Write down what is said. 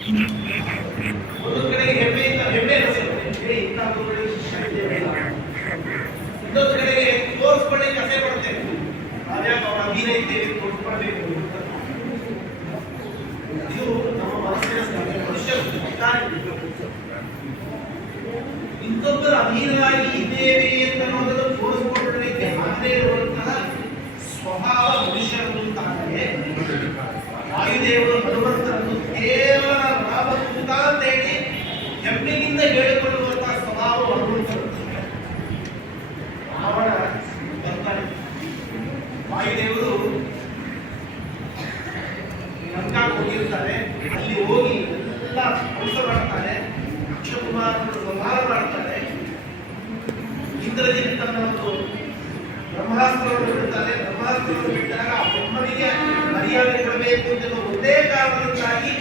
ಒಂದು ಕಡೆಗೆ ಹೆಮ್ಮೆ ಅನಿಸುತ್ತೆ, ಇಂತಹ ಶಿಕ್ಷಣ ಇನ್ನೊಂದು ಕಡೆಗೆ ತೋರಿಸ್ಕೊಳ್ಳಿಕ್ಕೆ ಅಸೆ ಪಡ್ತೇನೆ, ಅದ್ಯಾಕೆ ಅವರ ಅಧೀನ ಇದ್ದೇವೆ ತೋರಿಸ್ಕೊಳ್ಬೇಕು. ಇದು ನಮ್ಮ ಮನಸ್ಸಿನ ಮನುಷ್ಯ ಇನ್ನೊಬ್ಬರ ಅಧೀನರಾಗಿ ಇದ್ದೇವೆ ಅಂತ ಅನ್ನೋದನ್ನು ತೋರಿಸಿಕೊಳ್ಳಲಿಕ್ಕೆ ಆಗದೇ ಇರುವಂತಹ ಸ್ವಭಾವ ಮನುಷ್ಯರನ್ನು ಅಂತಾದರೆ ವಾಯುದೇವರು ಹನುಮಂತರನ್ನು ಕೇವಲ ರಾಮದೂತ ಅಂತೇಳಿ ಹೆಮ್ಮೆಯಿಂದ ಹೇಳಿಕೊಳ್ಳುವಂತಹ ಸ್ವಭಾವ ಹನುಮಂತರು. ರಾವಣ ಬರ್ತಾನೆ, ವಾಯುದೇವರು ಲಂಕಾಕ್ಕೆ ಹೋಗಿರ್ತಾರೆ, ಅಲ್ಲಿ ಹೋಗಿ ಎಲ್ಲ ಕೆಲಸ ಮಾಡ್ತಾರೆ, ಅಕ್ಷಕುಮಾರನ್ನು ಸಂಹಾರ ಮಾಡ್ತಾರೆ, ಇಂದ್ರಜಿತ್ ತನ್ನ ಒಂದು ಬ್ರಹ್ಮಾಸ್ತ್ರವನ್ನು ಬಿಡ್ತಾರೆ. ಬ್ರಹ್ಮಾಸ್ತ್ರವನ್ನು ಬಿಟ್ಟಾಗ ಬ್ರಹ್ಮನಿಗೆ ಮರ್ಯಾದೆ ಕೊಡಬೇಕು ಅಂತ ಒಂದೇ ಕಾರಣದಿಂದಾಗಿ